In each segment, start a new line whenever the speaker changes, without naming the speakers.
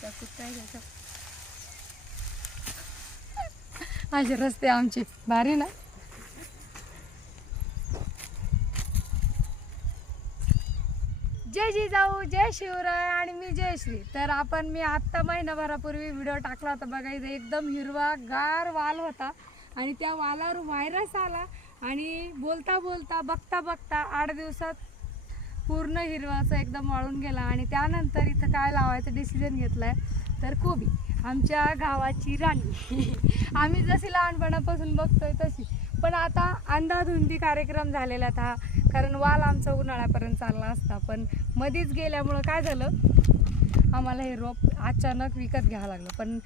चाकूत असे रस्ते आमचे. भारी ना? जय जिजाऊ जय शिवराय आणि मी जयश्री तर आपण मी आत्ता महिनाभरापूर्वी व्हिडिओ टाकला होता बघा इथे एकदम हिरवा गार वाल होता. आणि त्या वालावर व्हायरस आला आणि बोलता बोलता बघता बघता आठ दिवसात पूर्ण हिरवाचं एकदम वाळून गेला आणि त्यानंतर इथं काय लावायचं डिसिजन घेतलाय? तर कोबी आमच्या गावाची राणी. आम्ही जशी लहानपणापासून बघतोय तशी. पण आता अंधाधुंदी कार्यक्रम झालेला था हा कारण वाल आमचा उन्हाळ्यापर्यंत चालला असता. पण मध्येच गेल्यामुळं काय झालं? आम्हाला हे रोप अचानक विकत घ्यावं लागलं. पण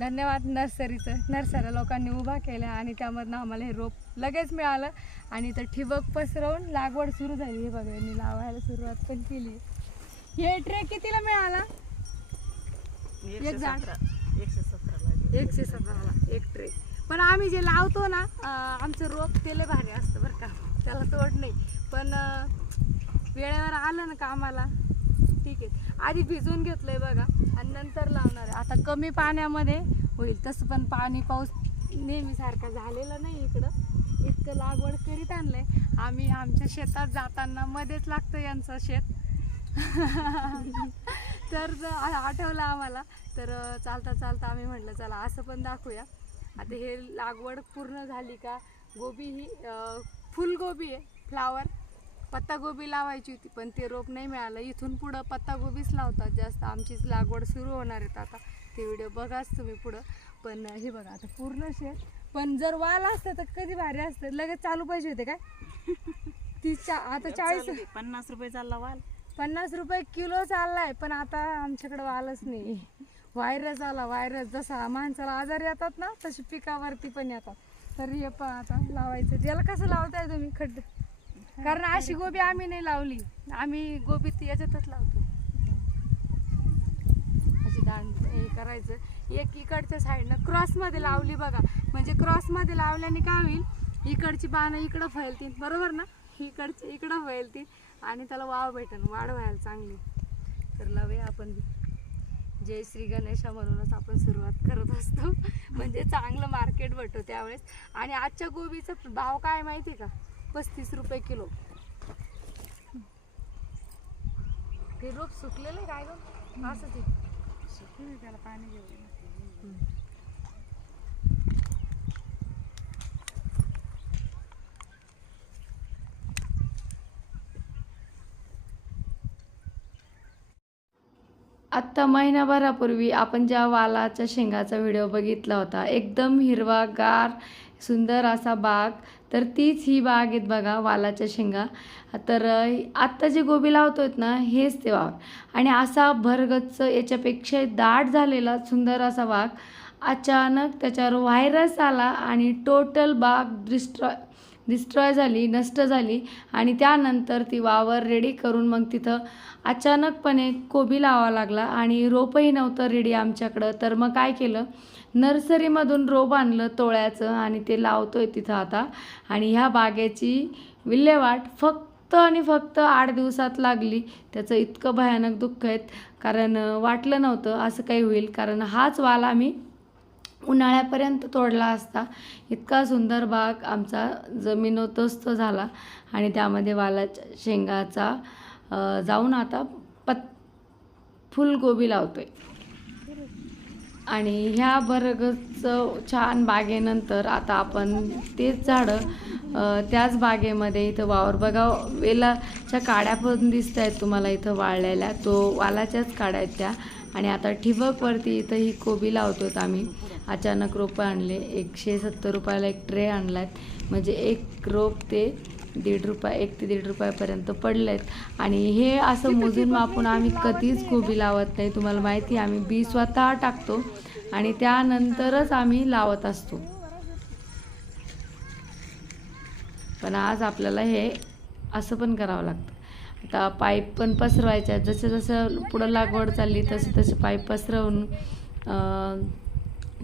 धन्यवाद नर्सरीचं. नर्सऱ्या लोकांनी उभा केल्या आणि त्यामधनं आम्हाला हे रोप लगेच मिळालं. आणि तर ठिबक पसरवून लागवड सुरू झाली. हे बघा यांनी लावायला सुरुवात पण केली. हे ट्रे कितीला मिळाला? एक झाड
एकशे सतराला
एक ट्रे. पण आम्ही जे लावतो ना आमचं रोप ते लय भारी असतं बरं का. त्याला तोड नाही. पण वेळेवर आलं ना कामाला ठीक आहे. आधी भिजवून घेतलंय बघा. आणि नंतर लावणार आहे. आता कमी पाण्यामध्ये होईल. तसं पण पाणी पाऊस नेहमीसारखा झालेला नाही इकडं. इतकं लागवड करीत आणलंय. आम्ही आमच्या शेतात जाताना मध्येच लागतं यांचं शेत. तर जर आ- आठवलं आम्हाला तर चालता चालता आम्ही म्हटलं चला असं पण दाखवूया. आता हे लागवड पूर्ण झाली का? गोबी ही फुलगोबी आहे फ्लावर. पत्तागोबी लावायची होती पण ते रोप नाही मिळालं. इथून पुढं पत्तागोबीच लावतात जास्त. आमचीच लागवड सुरू होणार आहेत आता. ते व्हिडिओ बघाच तुम्ही पुढं. पण हे बघा आता पूर्ण शेत. पण जर वाल असतं तर कधी भारी असतं. लगेच चालू पाहिजे होते काय? तीस चा आता चाळीस
पन्नास रुपये चालला वाल.
पन्नास रुपये किलो चाललाय पण आता आमच्याकडे वालच नाही. व्हायरस आला व्हायरस. जसा माणसाला आजार येतात ना तशी पिकावरती पण येतात. तर हे पण आता लावायचं. याला कसं लावताय तुम्ही? खड्ड. कारण अशी गोबी आम्ही नाही लावली. आम्ही गोबी ती याच्यातच लावतो. अशी दांड हे करायचं. एक इकडच्या साईडनं क्रॉसमध्ये लावली बघा. म्हणजे क्रॉसमध्ये लावल्याने काय होईल? इकडची पानं इकडं फैलतील. बरोबर ना? इकडची इकडं फैलतील. आणि त्याला वाव भेटेल वाढ व्हायला चांगली. तर लावूया आपण. जय श्री गणेशा म्हणूनच आपण सुरुवात करत असतो. म्हणजे चांगलं मार्केट भेटतो त्यावेळेस. आणि आजच्या गोबीचा भाव काय माहिती का? पस्तीस रुपये किलो. हे रोप सुकलेलं आहे काय गं? असंच आहे.
त्याला पाणी घेऊ
आत्ता महिनाभरापूर्वी आपण ज्या वालाच्या शेंगाचा व्हिडिओ बघितला होता एकदम हिरवागार सुंदर असा बाग तर तीच ही बाग आहेत बघा वालाच्या शेंगा. तर आत्ता जे गोबी लावतो आहेत ना हेच ते वाग आणि असा भरगच्च याच्यापेक्षा दाट झालेला सुंदर असा बाग अचानक त्याच्यावर व्हायरस आला आणि टोटल बाग डिस्ट्रॉय डिस्ट्रॉय झाली नष्ट झाली आणि त्यानंतर ती वावर रेडी करून मग तिथं अचानकपणे कोबी लावा लागला आणि रोपही नव्हतं रेडी आमच्याकडं. तर मग काय केलं? नर्सरीमधून रोप आणलं तोळ्याचं आणि ते लावतोय तिथं आता. आणि ह्या बागेची विल्हेवाट फक्त आणि फक्त आठ दिवसात लागली. त्याचं इतकं भयानक दुःख आहेत. कारण वाटलं नव्हतं असं काही होईल. कारण हाच वाल आम्ही उन्हाळ्यापर्यंत तोडला असता. इतका सुंदर बाग आमचा जमिनोतस्त झाला आणि त्यामध्ये वालाच्या शेंगाचा जाऊन आता पत फुलगोबी आहे आणि ह्या बरगचं छान बागेनंतर आता आपण तेच झाडं त्याच बागेमध्ये इथं वावर. बघा वेलाच्या काड्या पण दिसत आहेत तुम्हाला इथं वाळलेल्या. तो वालाच्याच काड्या आहेत त्या. आणि आता ठिबकवरती इथं ही कोबी लावतो आम्ही. अचानक रोपं आणले. एकशे सत्तर रुपयाला एक ट्रे आणलाय. म्हणजे एक रोप ते दीड रुपया एक ते दीड रुपयापर्यंत पडले आहेत आणि हे असं मोजून मापून आम्ही कधीच कोबी लावत नाही. तुम्हाला माहिती आम्ही बी स्वतः टाकतो आणि त्यानंतरच आम्ही लावत असतो. पण आज आपल्याला हे असं पण करावं लागतं. आता पाईप पण पसरवायच्या जसं जसं पुढं लागवड चालली तसे तसे पाईप पसरवून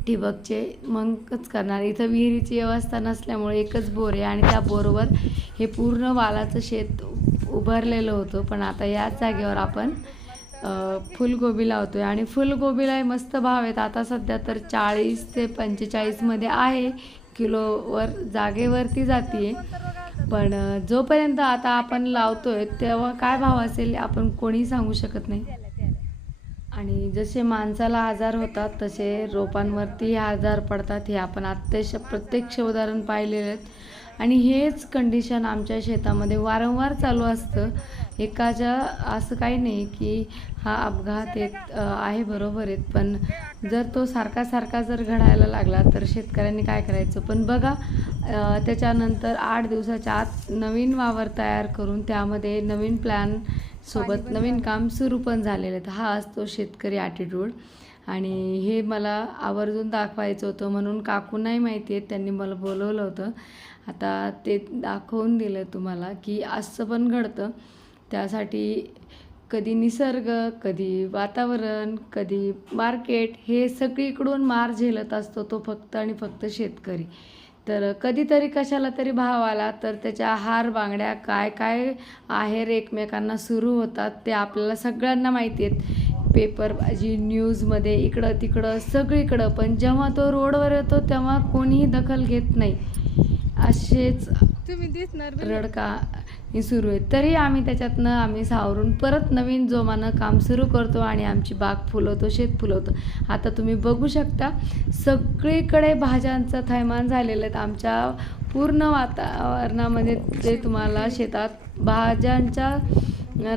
ठिबकचे मगच करणार. इथं विहिरीची व्यवस्था नसल्यामुळे एकच बोर आहे आणि त्या बोरवर हे पूर्ण वालाचं शेत उभारलेलं होतं. पण आता याच जागेवर आपण
फुलगोबी लावतो आहे आणि फुलगोबीलाही मस्त भाव आहेत. आता सध्या तर चाळीस ते पंचेचाळीसमध्ये आहे. किलोवर जागेवरती जाते पण जोपर्यंत आता आपण लावतोय तेव्हा काय भाव असेल आपण कोणी सांगू शकत नाही. आणि जसे माणसाला आजार होतात तसे रोपांवरती आजार पडतात हे आपण अत्यक्ष प्रत्यक्ष उदाहरण पाहिलेले आहेत. आणि हेच कंडिशन आमच्या शेतामध्ये वारंवार चालू असतं. एकाच्या असं काही नाही की हा अपघात येत आहे बरोबर आहेत पण जर तो सारखा सारखा जर घडायला लागला तर शेतकऱ्यांनी काय करायचं? पण बघा त्याच्यानंतर आठ दिवसाच्या आत नवीन वावर तयार करून त्यामध्ये नवीन प्लॅन सोबत नवीन काम सुरू पण झालेलं आहे. हा असतो शेतकरी ॲटिट्यूड आणि हे मला आवर्जून दाखवायचं होतं म्हणून काकूंनाही माहिती आहे त्यांनी मला बोलवलं होतं. आता ते दाखवून दिलं तुम्हाला की असं पण घडतं. त्यासाठी कधी निसर्ग कधी वातावरण कधी मार्केट हे सगळीकडून मार झेलत असतो तो फक्त आणि फक्त शेतकरी. तर कधीतरी कशाला तरी भाव आला तर त्याच्या हार बांगड्या काय काय आहेर एकमेकांना सुरू होतात ते आपल्याला सगळ्यांना माहिती आहेत. पेपर जी न्यूजमध्ये इकडं तिकडं सगळीकडं. पण जेव्हा तो रोडवर येतो तेव्हा कोणीही दखल घेत नाही. असेच
तुम्ही दिसणार
रडका हे सुरू आहे. तरी आम्ही त्याच्यातनं आम्ही सावरून परत नवीन जोमानं काम सुरू करतो आणि आमची बाग फुलवतो शेत फुलवतो. आता तुम्ही बघू शकता सगळीकडे भाज्यांचं थैमान झालेलं आहे आमच्या पूर्ण वातावरणामध्ये ते तुम्हाला शेतात भाज्यांच्या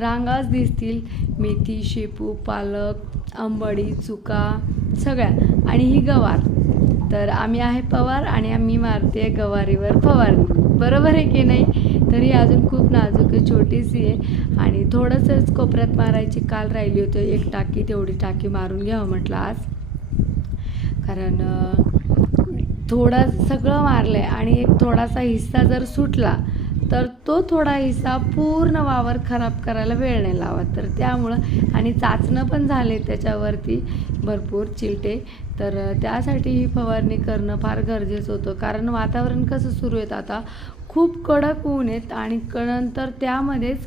रांगाच दिसतील. मेथी शेपू पालक आंबडी चुका सगळ्या. आणि ही गवार. तर आम्ही आहे पवार आणि आम्ही मारते गवारीवर फवारणी बरोबर आहे की नाही? तरी अजून खूप नाजूक आहे छोटीशी आहे. आणि थोडंसंच कोपऱ्यात मारायची काल राहिली होती एक टाकी तेवढी टाकी मारून घ्यावं म्हटलं आज. कारण थोडा थोडं सगळं मारलं आहे आणि एक थोडासा हिस्सा जर सुटला तर तो थोडा हिस्सा पूर्ण वावर खराब करायला वेळ नाही लावत. तर त्यामुळं आणि चाचणं पण झाले त्याच्यावरती भरपूर चिलटे. तर त्यासाठी ही फवारणी करणं फार गरजेचं होतं. कारण वातावरण कसं सुरू आहे आता? खूप कडक ऊन आहेत आणि नंतर त्यामध्येच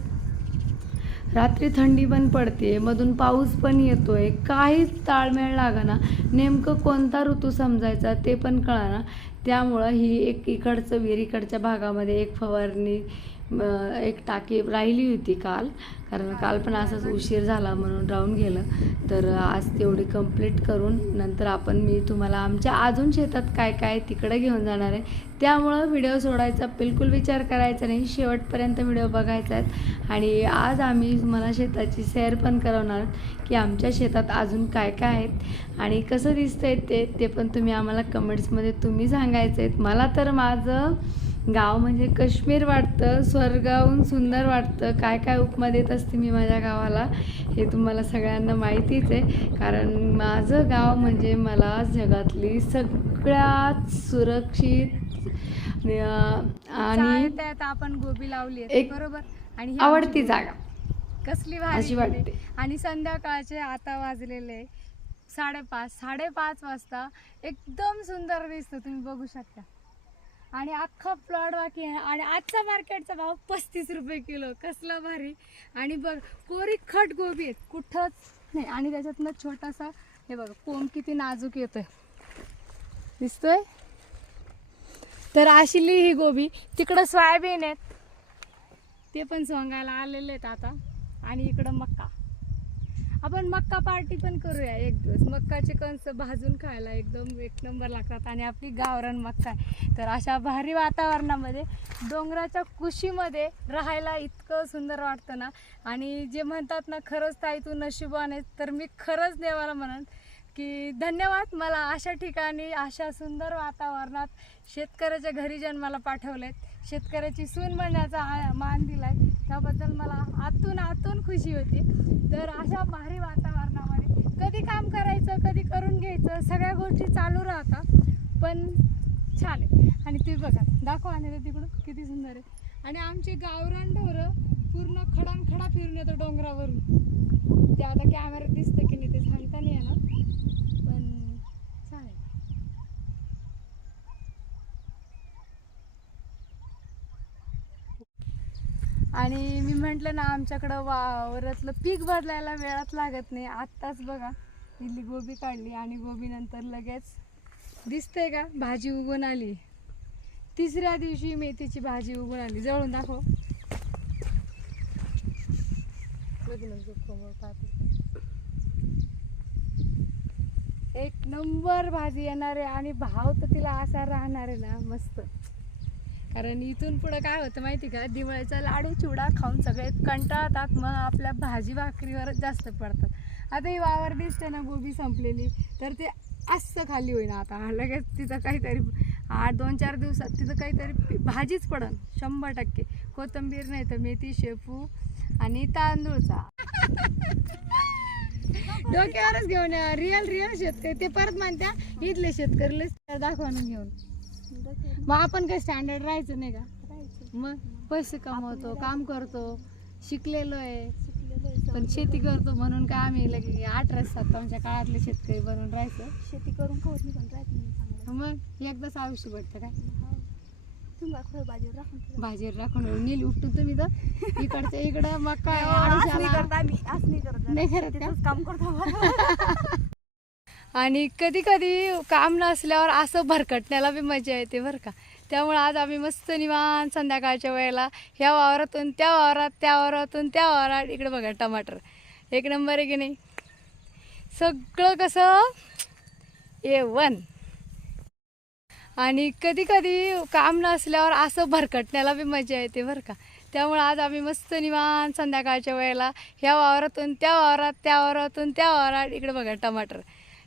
रात्री थंडी पण पडते मधून पाऊस पण येतोय काहीच ताळमेळ लागाना. नेमकं कोणता ऋतू समजायचा ते पण कळाना. त्यामुळं ही एक इकडचं विहिरीकडच्या भागामध्ये एक फवारणी एक टाकी राहिली होती काल. कारण काल पण असंच उशीर झाला म्हणून राहून गेलं. तर आज तेवढी कंप्लीट करून नंतर आपण मी तुम्हाला आमच्या अजून शेतात काय काय तिकडे घेऊन जाणार आहे त्यामुळं व्हिडिओ सोडायचा बिलकुल विचार करायचा नाही. शेवटपर्यंत व्हिडिओ बघायचा आहेत. आणि आज आम्ही तुम्हाला शेताची सैर पण करवणार की आमच्या शेतात अजून काय काय आहेत आणि कसं दिसतंय ते ते पण तुम्ही आम्हाला कमेंट्समध्ये तुम्ही सांगायचं आहेत मला तर माझं गाव म्हणजे काश्मीर वाटतं स्वर्गाहून सुंदर वाटतं काय काय उपमा देत असते मी माझ्या गावाला हे तुम्हाला सगळ्यांना माहितीच आहे कारण माझं गाव म्हणजे मला जगातली सगळ्यात सुरक्षित आणि
त्यात आपण गोबी लावली आहे,
एक
बरोबर आणि ही
आवडती जागा.
कसली गोबी.
वाटते.
आणि संध्याकाळचे आता वाजलेले साडेपाच साडेपाच वाजता एकदम सुंदर दिसतं तुम्ही बघू शकता आणि अख्खा प्लॉट बाकी आहे. आणि आजचा मार्केटचा भाव पस्तीस रुपये किलो. कसला भारी. आणि बघ कोरी खट गोबी आहेत. कुठंच नाही. आणि त्याच्यातनं छोटासा हे बघा कोंब किती नाजूक येतोय. दिसतोय? तर आशिली ही गोबी. तिकडं सोयाबीन आहेत. ते पण सोंगायला आलेले आहेत आता. आणि इकडं मक्का आपण मक्का पार्टी पण करूया एक दिवस. मक्काचे कणस भाजून खायला एकदम एक नंबर लागतात आणि आपली गावरान मक्का आहे. तर अशा भारी वातावरणामध्ये डोंगराच्या कुशीमध्ये राहायला इतकं सुंदर वाटतं ना. आणि जे म्हणतात ना खरंच ताई तू नशिबाने तर मी खरंच देवाला म्हणन की धन्यवाद. मला अशा ठिकाणी अशा सुंदर वातावरणात शेतकऱ्याच्या घरी जन्माला पाठवलेत. शेतकऱ्याची सून म्हणण्याचा आ- मान दिलाय. त्याबद्दल मला आतून आतून खुशी होती. तर अशा भारी वातावरणामध्ये कधी काम करायचं कधी करून घ्यायचं सगळ्या गोष्टी चालू राहतात. पण छान आहे. आणि ते बघा दाखवा आणि ते तिकडून किती सुंदर आहे. आणि आमचे गावरान ढोरं पूर्ण खडानखडा फिरून येतो डोंगरावरून. ते आता कॅमेऱ्यात दिसतं की नाही ते सांगता नाही येणार. पण छान आहे आणि मी म्हटलं ना आमच्याकडं वावरातलं पीक बदलायला वेळात लागत नाही. आत्ताच बघा इथली गोबी काढली आणि गोबी नंतर लगेच दिसते का? भाजी उगून आली. तिसऱ्या दिवशी मेथीची भाजी उगून आली. जवळून दाखव. एक नंबर भाजी येणार आहे आणि भाव तर तिला असा राहणार आहे ना मस्त. कारण इथून पुढं काय होतं माहिती का? दिवाळीचा लाडू चिवडा खाऊन सगळे कंटाळतात मग आपल्या भाजी भाकरीवरच जास्त पडतात. आता ही वावर दिसते ना गोबी संपलेली तर ते असं खाली होईना आता. लगेच तिथं काहीतरी आठ दोन चार दिवसात तिथं काहीतरी भाजीच पडन शंभर टक्के. कोथिंबीर नाही तर मेथी शेपू आणि तांदूळचा. डोक्यावरच घेऊन रिअल रिअल शेतकरी. ते परत मानत्या इथले शेतकरी दाखवून घेऊन. मग आपण काही स्टँडर्ड राहायचं नाही का? मग पैसे कमवतो काम करतो शिकलेलो आहे. पण शेती करतो म्हणून काय आम्ही लगे अठरा सत्तावनच्या काळातले शेतकरी बनून राहायचं.
शेती करून पण राहत चांगलं.
मग एकदाच आयुष्य भेटतं काय?
भाजीवर राखून.
भाजीवर राखून नेली उपटून तुम्ही तर. इकडच्या इकडं मग काय
हो, नाही. करत काम करतो.
आणि कधी कधी काम नसल्यावर असं भरकटण्याला बी मजा येते बरं का. त्यामुळे आज आम्ही मस्त निवांत संध्याकाळच्या वेळेला ह्या वावरातून त्या वावरात त्या वावरातून त्या वावरात इकडे बघा टमाटर. एक नंबर आहे की नाही? सगळं कसं? A one. आणि कधी कधी काम नसल्यावर असं भरकटण्याला बी मजा येते बरं का. त्यामुळे आज आम्ही मस्त निवांत संध्याकाळच्या वेळेला ह्या वावरातून त्या वावरात त्या वावरातून त्या वावरात इकडे बघा टमाटर.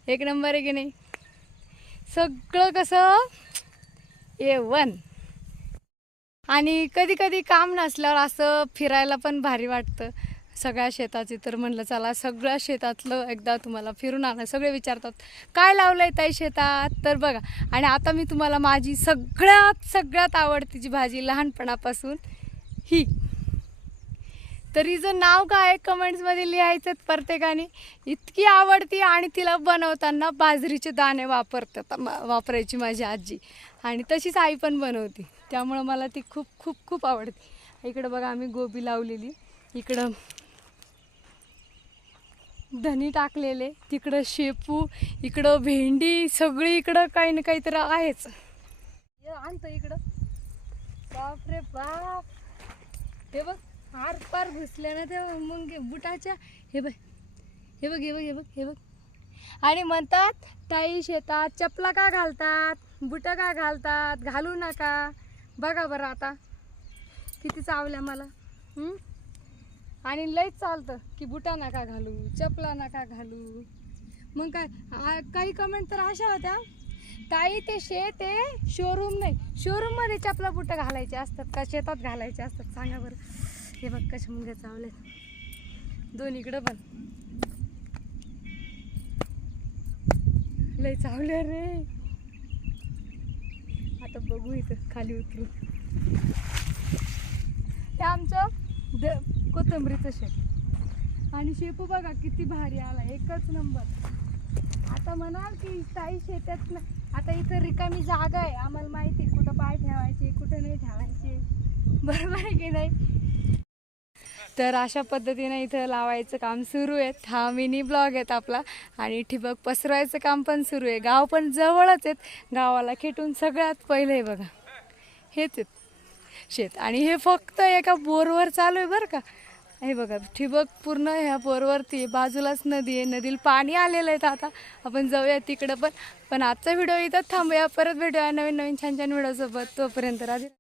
एक नंबर आहे की नाही? सगळं कसं? ए वन आणि कधी कधी काम नसल्यावर असं फिरायला पण भारी वाटतं. सगळ्या शेताची तर म्हणलं चला सगळ्या शेतातलं एकदा तुम्हाला फिरून आणा. सगळे विचारतात काय लावलं आहे ताई शेतात? तर बघा. आणि आता मी तुम्हाला माझी सगळ्यात सगळ्यात आवडतीची भाजी लहानपणापासून ही. तर हिचं नाव काय कमेंट्समध्ये लिहायचं प्रत्येकाने इतकी आवडती आणि तिला बनवताना बाजरीचे दाणे वापरतात मा- वापरायची माझी आजी. आणि तशीच आई पण बनवते. त्यामुळं मला ती खूप खूप खूप आवडते. इकडं बघा आम्ही गोबी लावलेली. इकडं धनी टाकलेले तिकडं शेपू इकडं भेंडी सगळी इकडं काही ना काहीतरी आहेच. आणतं इकडं. बापरे बाप. हे बघ. आर पार घुसल्या ना त्या मग बुटाच्या. हे बघ हे बघ हे बघ हे बघ हे बघ. आणि म्हणतात ताई शेतात चपला का घालतात? बुटं का घालतात? घालू नका. बघा बरं आता. किती चावल्या मला. आणि लयच चालतं की बुटा नका घालू चपला नका घालू. मग काय? काही कमेंट तर अशा होत्या. ताई ते शेत आहे शोरूम नाही. शोरूममध्ये चपला बुटं घालायचे असतात का? शेतात घालायचे असतात? सांगा बरं. हे बघ कशा मुंग्या चावले दोन्हीकडं पण लय चावले रे. आता बघू इथं खाली उतरू हे आमचं द कोथंबरीचं शेत आणि शेपू बघा किती भारी आला एकच नंबर. आता म्हणाल की ताई शेतात ना आता इथं रिकामी जागा आहे. आम्हाला माहिती आहे कुठं पाय ठेवायचे कुठं नाही ठेवायचे. बरोबर आहे की नाही? तर अशा पद्धतीनं इथं लावायचं काम सुरू आहे. हा मिनी ब्लॉग आहेत आपला. आणि ठिबक पसरवायचं काम पण सुरू आहे. गाव पण जवळच आहेत. गावाला खेटून सगळ्यात पहिले आहे बघा. हेच आहेत. शेत. आणि हे फक्त एका बोरवर चालू आहे बरं का. हे बघा ठिबक पूर्ण ह्या बोरवरती आहे. बाजूलाच नदी आहे. नदीला पाणी आलेलं आहे तर आता. आपण जाऊया तिकडं पण. पण आजचा व्हिडिओ इथं थांबूया. परत भेटूया नवीन नवीन छान छान व्हिडिओसोबत. तोपर्यंत राधे